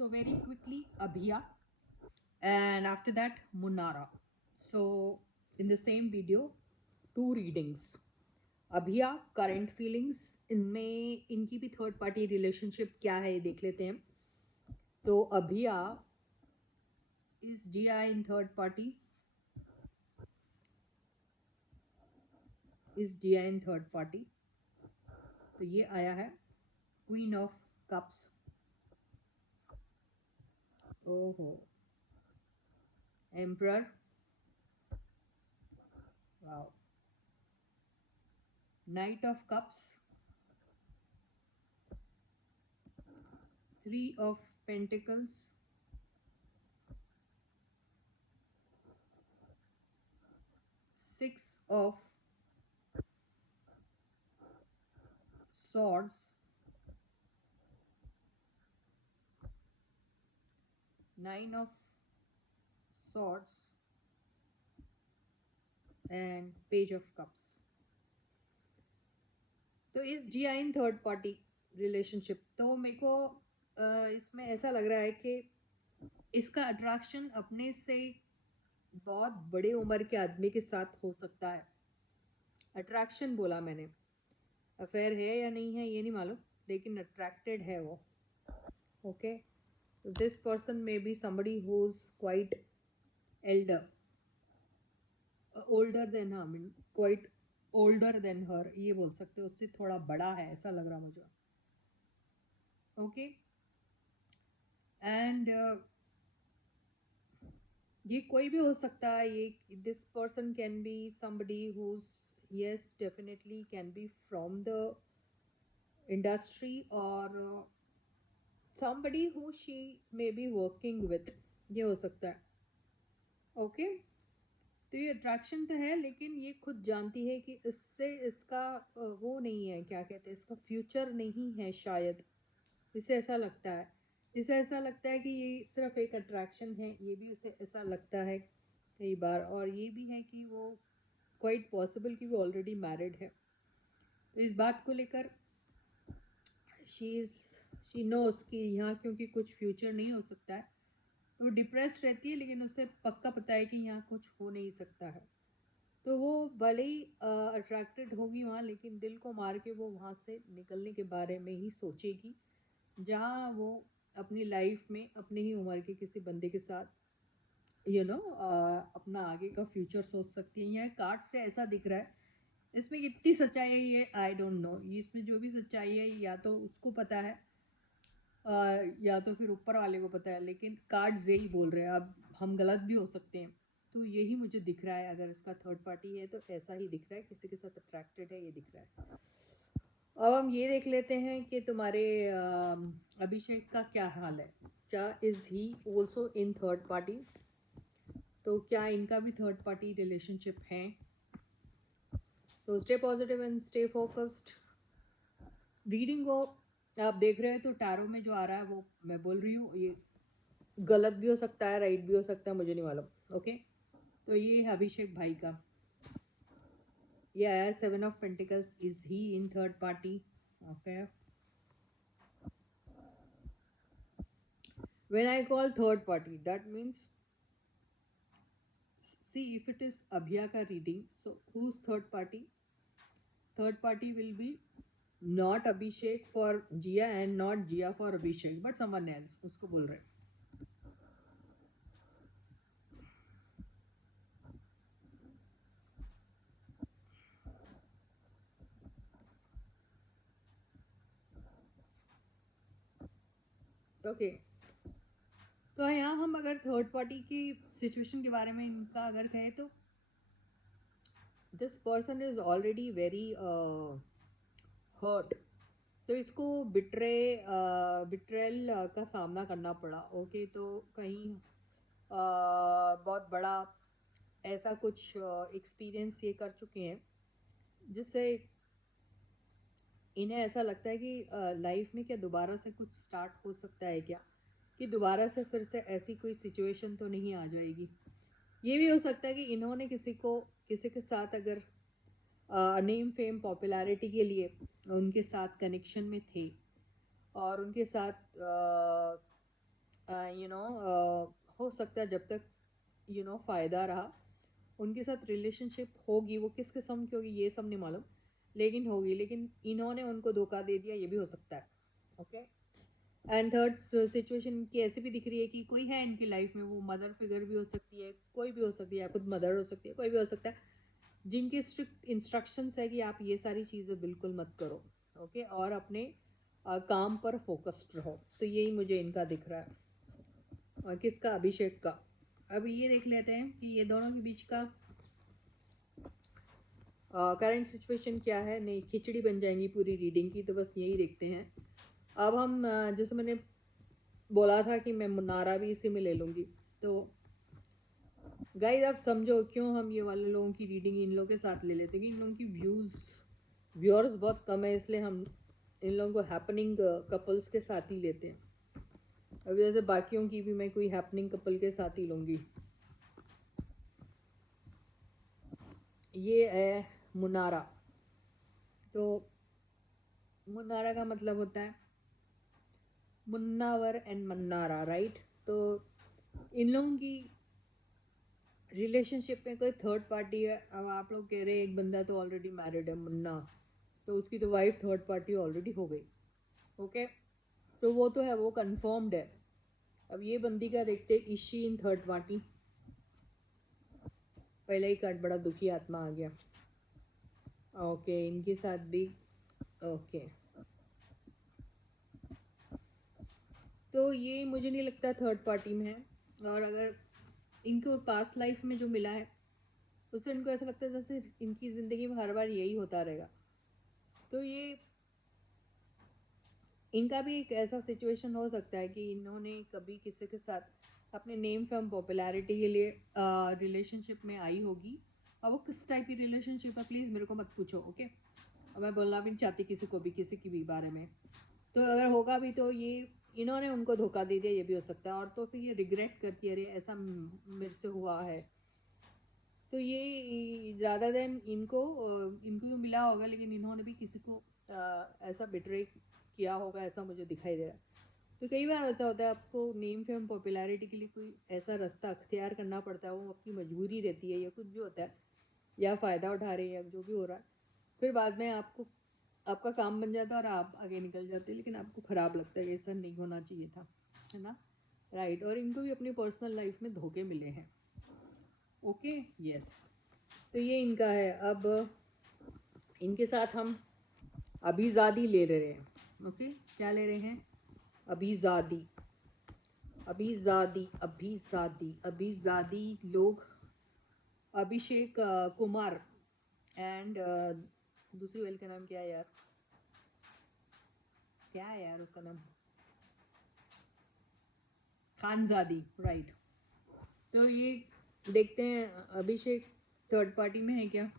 So very quickly, Abhiya, and after that, Munara. So in the same video, two readings. Abhiya, current feelings, इनमें इनकी भी third party relationship क्या है ये देख लेते हैं. तो अभिया is Jia in third party? Is Jia in third party? तो ये आया है क्वीन ऑफ कप्स. ओहो, emperor, wow, night of cups, three of pentacles, six of swords, nine of swords, and page of cups. तो इस जिया in third party relationship, तो मेरे को इसमें ऐसा लग रहा है कि इसका अट्रैक्शन अपने से बहुत बड़े उम्र के आदमी के साथ हो सकता है. अट्रैक्शन बोला मैंने, अफेयर है या नहीं है ये नहीं मालूम, लेकिन अट्रैक्टेड है वो. Okay, this person may be somebody who is quite elder, older than her, mean quite older than her, ये बोल सकते हो, उससे थोड़ा बड़ा है ऐसा लग रहा मुझे. ओके, एंड ये कोई भी हो सकता है. ये this person can be somebody whose, yes, definitely can be from the industry or somebody who she may be working with, ये हो सकता है. ओके, तो ये अट्रैक्शन तो है, लेकिन ये खुद जानती है कि इससे इसका वो नहीं है, क्या कहते हैं, इसका फ्यूचर नहीं है शायद. इसे ऐसा लगता है, इसे ऐसा लगता है कि ये सिर्फ एक अट्रैक्शन है. ये भी उसे ऐसा लगता है कई बार, और ये भी है कि वो क्वाइट पॉसिबल कि वो ऑलरेडी मैरिड है. तो इस बात को लेकर शी नोस कि यहाँ क्योंकि कुछ फ्यूचर नहीं हो सकता है, तो वो डिप्रेस्ड रहती है, लेकिन उसे पक्का पता है कि यहाँ कुछ हो नहीं सकता है. तो वो भले ही अट्रैक्टेड होगी वहाँ, लेकिन दिल को मार के वो वहाँ से निकलने के बारे में ही सोचेगी, जहाँ वो अपनी लाइफ में अपनी ही उम्र के किसी बंदे के साथ अपना आगे का फ्यूचर सोच सकती है. यहाँ कार्ड से ऐसा दिख रहा है. इसमें कितनी सच्चाई है ये आई डोंट नो. इसमें जो भी सच्चाई है या तो उसको पता है या तो फिर ऊपर वाले को पता है, लेकिन कार्ड्स यही बोल रहे हैं. अब हम गलत भी हो सकते हैं. तो यही मुझे दिख रहा है. अगर इसका थर्ड पार्टी है तो ऐसा ही दिख रहा है, किसी के साथ अट्रैक्टेड है ये दिख रहा है. अब हम ये देख लेते हैं कि तुम्हारे अभिषेक का क्या हाल है. क्या is he also in third party? तो क्या इनका भी थर्ड पार्टी रिलेशनशिप है? तो stay positive and stay focused. Reading को आप देख रहे हैं तो टैरो में जो आ रहा है वो मैं बोल रही हूँ, ये गलत भी हो सकता है, राइट भी हो सकता है, मुझे नहीं मालूम. ओके, तो ये है अभिषेक भाई का. ये आया 7 of pentacles. Is he in third party? Okay, when I call third party, that means, see, if it is Abhiya ka reading, so who's third party? Third party will be not Abhishek for Jia and not Jia for Abhishek, but someone else. उसको बोल रहे. Okay, तो यहाँ हम अगर third party की situation के बारे में इनका अगर कहें तो this person is already very hurt. तो इसको बिट्रेल का सामना करना पड़ा. ओके, तो कहीं बहुत बड़ा ऐसा कुछ एक्सपीरियंस ये कर चुके हैं, जिससे इन्हें ऐसा लगता है कि लाइफ में क्या दोबारा से कुछ स्टार्ट हो सकता है क्या, कि दोबारा से फिर से ऐसी कोई सिचुएशन तो नहीं आ जाएगी. ये भी हो सकता है कि इन्होंने किसी के साथ अगर नेम फेम पॉपुलैरिटी के लिए उनके साथ कनेक्शन में थे और उनके साथ सकता है जब तक फ़ायदा रहा। उनके साथ रिलेशनशिप होगी, वो किस किस्म की होगी ये सब नहीं मालूम, लेकिन होगी। लेकिन इन्होंने उनको धोखा दे दिया, ये भी हो सकता है। ओके। एंड थर्ड सिचुएशन इनकी ऐसी भी दिख रही है कि कोई है इनकी लाइफ में, वो मदर फिगर भी हो सकती है, कोई भी हो सकती है, या खुद मदर हो सकती है, कोई भी हो सकता है, जिनकी स्ट्रिक्ट इंस्ट्रक्शंस है कि आप ये सारी चीज़ें बिल्कुल मत करो। ओके। और अपने काम पर फोकस्ड रहो। तो यही मुझे इनका दिख रहा है। और किसका? अभिषेक का। अब ये देख लेते हैं कि ये दोनों के बीच का करंट सिचुएशन क्या है। नहीं, खिचड़ी बन जाएंगी पूरी रीडिंग की, तो बस यही देखते हैं। अब हम जैसे मैंने बोला था कि मैं मुनारा भी इसी में ले लूँगी, तो गाइस आप समझो क्यों हम ये वाले लोगों की रीडिंग इन लोगों के साथ ले लेते हैं कि इन लोगों की व्यूअर्स बहुत कम है, इसलिए हम इन लोगों को हैपनिंग कपल्स के साथ ही लेते हैं। अभी जैसे बाकियों की भी मैं कोई हैपनिंग कपल के साथ ही लूँगी। ये है मुनारा। तो मुनारा का मतलब होता है मुन्नावर एंड मन्नारा, राइट। तो इन लोगों की रिलेशनशिप में कोई थर्ड पार्टी है। अब आप लोग कह रहे हैं एक बंदा तो ऑलरेडी मैरिड है, मुन्ना, तो उसकी तो वाइफ थर्ड पार्टी ऑलरेडी हो गई। ओके। तो वो तो है, वो कंफर्म्ड है। अब ये बंदी का देखते, इशी इन थर्ड पार्टी। पहले ही कार्ड बड़ा दुखी आत्मा आ गया। ओके, इनके साथ भी ओके। तो ये मुझे नहीं लगता थर्ड पार्टी में है। और अगर इनको पास्ट लाइफ में जो मिला है उससे इनको ऐसा लगता है जैसे इनकी ज़िंदगी में हर बार यही होता रहेगा। तो ये इनका भी एक ऐसा सिचुएशन हो सकता है कि इन्होंने कभी किसी के साथ अपने नेम फेम पॉपुलैरिटी के लिए रिलेशनशिप में आई होगी। अब वो किस टाइप की रिलेशनशिप है प्लीज़ मेरे को मत पूछो। ओके। और मैं बोलना भी नहीं चाहती किसी को भी, किसी की भी बारे में। तो अगर होगा भी तो ये इन्होंने उनको धोखा दे दिया, ये भी हो सकता है। और तो फिर ये रिग्रेट करती है, अरे ऐसा मेरे से हुआ है। तो ये ज़्यादा देन इनको तो मिला होगा, लेकिन इन्होंने भी किसी को ऐसा बिट्रे किया होगा, ऐसा मुझे दिखाई दे रहा है। तो कई बार ऐसा होता है, आपको नेम फेम पॉपुलैरिटी के लिए कोई ऐसा रास्ता अख्तियार करना पड़ता है, वो आपकी मजबूरी रहती है या कुछ भी होता है, या फ़ायदा उठा रहे हैं या जो भी हो रहा है। फिर बाद में आपका काम बन जाता है और आप आगे निकल जाते हैं, लेकिन आपको ख़राब लगता है कि ऐसा नहीं होना चाहिए था, है ना, राइट। और इनको भी अपनी पर्सनल लाइफ में धोखे मिले हैं। Okay, yes. तो ये इनका है। अब इनके साथ हम अभिजादी ले रहे हैं। ओके, क्या ले रहे हैं? अभिजादी। अभिजादी अभिजादी अभिजादी लोग अभिषेक कुमार एंड दूसरी वाली का नाम क्या है यार? क्या है यार उसका नाम? खानजादी, राइट। तो ये देखते हैं अभिषेक थर्ड पार्टी में है क्या।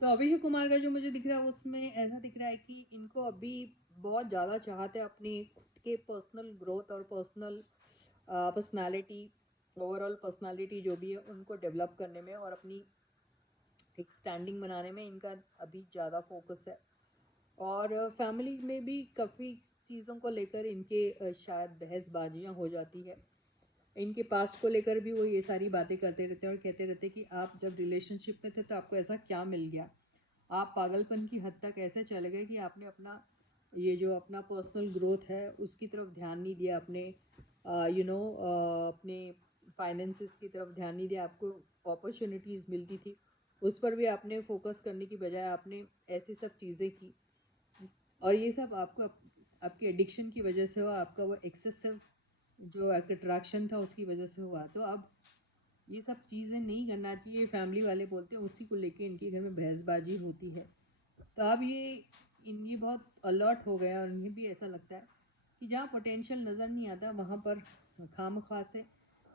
तो अभिषेक कुमार का जो मुझे दिख रहा है उसमें ऐसा दिख रहा है कि इनको अभी बहुत ज़्यादा चाहते हैं अपनी खुद के पर्सनल ग्रोथ और पर्सनालिटी, ओवरऑल पर्सनालिटी जो भी है उनको डेवलप करने में और अपनी एक स्टैंडिंग बनाने में इनका अभी ज़्यादा फोकस है। और फैमिली में भी काफ़ी चीज़ों को लेकर इनके शायद बहसबाजियाँ हो जाती है। इनके पास्ट को लेकर भी वो ये सारी बातें करते रहते हैं और कहते रहते हैं कि आप जब रिलेशनशिप में थे तो आपको ऐसा क्या मिल गया, आप पागलपन की हद तक ऐसे चले गए कि आपने अपना ये जो अपना पर्सनल ग्रोथ है उसकी तरफ ध्यान नहीं दिया, अपने अपने फाइनेंसेस की तरफ ध्यान नहीं दिया। आपको अपॉर्चुनिटीज़ मिलती थी, उस पर भी आपने फोकस करने की बजाय आपने ऐसी सब चीज़ें की। और ये सब आपकी एडिक्शन की वजह से हुआ, आपका वो एक्सेसिव जो एक अट्रैक्शन था उसकी वजह से हुआ। तो अब ये सब चीज़ें नहीं करना चाहिए। फैमिली वाले बोलते हैं, उसी को लेके इनके घर में बहसबाजी होती है। तो अब ये बहुत अलर्ट हो गया और इन्हें भी ऐसा लगता है कि जहाँ पोटेंशियल नज़र नहीं आता वहाँ पर खामखा से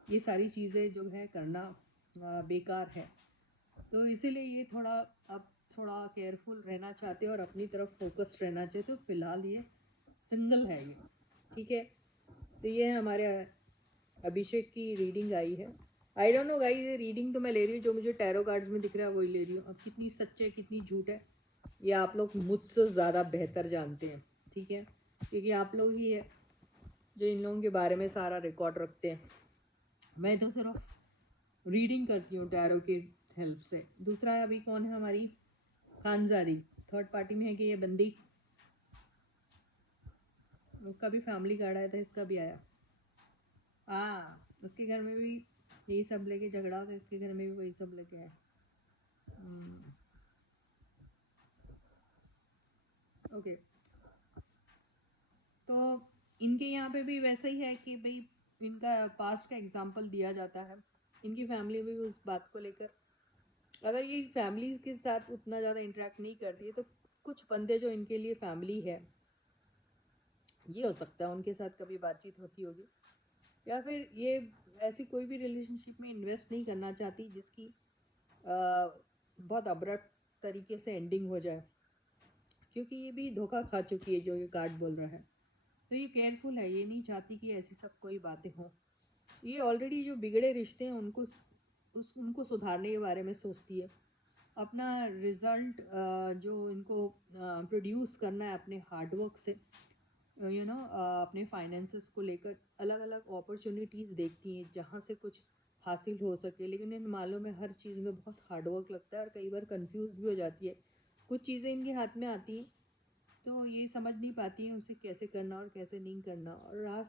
ये सारी चीज़ें जो है करना बेकार है। तो इसीलिए ये थोड़ा अब थोड़ा केयरफुल रहना चाहते हैं और अपनी तरफ फोकस्ड रहना चाहिए। तो फिलहाल ये सिंगल है ये, ठीक है। तो ये हमारे अभिषेक की रीडिंग आई है। आई डोंट नो गाइस, ये रीडिंग तो मैं ले रही हूँ, जो मुझे टैरो कार्ड्स में दिख रहा है वही ले रही हूँ। अब कितनी सच है कितनी झूठ है ये आप लोग मुझसे ज़्यादा बेहतर जानते हैं, ठीक है, क्योंकि आप लोग ही है जो इन लोगों के बारे में सारा रिकॉर्ड रखते हैं। मैं तो सिर्फ रीडिंग करती हूँ टैरो के हेल्प से। दूसरा अभी कौन है हमारी खानजादी, थर्ड पार्टी में है कि ये बंदी, उसका भी फैमिली कार्ड आया था, इसका भी आया। उसके घर में भी यही सब लेके झगड़ा होता है, इसके घर में भी वही सब लेके आए। ओके, तो इनके यहाँ पे भी वैसा ही है कि भाई इनका पास्ट का एग्जाम्पल दिया जाता है। इनकी फैमिली में भी उस बात को लेकर, अगर ये फैमिली के साथ उतना ज़्यादा इंटरेक्ट नहीं करती है तो कुछ बंदे जो इनके लिए फैमिली है, ये हो सकता है उनके साथ कभी बातचीत होती होगी, या फिर ये ऐसी कोई भी रिलेशनशिप में इन्वेस्ट नहीं करना चाहती जिसकी बहुत अब्रप्ट तरीके से एंडिंग हो जाए, क्योंकि ये भी धोखा खा चुकी है जो ये कार्ड बोल रहा है। तो ये केयरफुल है, ये नहीं चाहती कि ऐसी सब कोई बातें हों। ये ऑलरेडी जो बिगड़े रिश्ते हैं उनको सुधारने के बारे में सोचती है। अपना रिज़ल्ट जो इनको प्रोड्यूस करना है अपने हार्डवर्क से, अपने फाइनेंसेस को लेकर अलग अलग अपॉर्चुनिटीज़ देखती हैं जहाँ से कुछ हासिल हो सके। लेकिन इन मालूम है हर चीज़ में बहुत हार्डवर्क लगता है और कई बार कंफ्यूज भी हो जाती है। कुछ चीज़ें इनके हाथ में आती हैं तो ये समझ नहीं पाती हैं उसे कैसे करना और कैसे नहीं करना। और रहा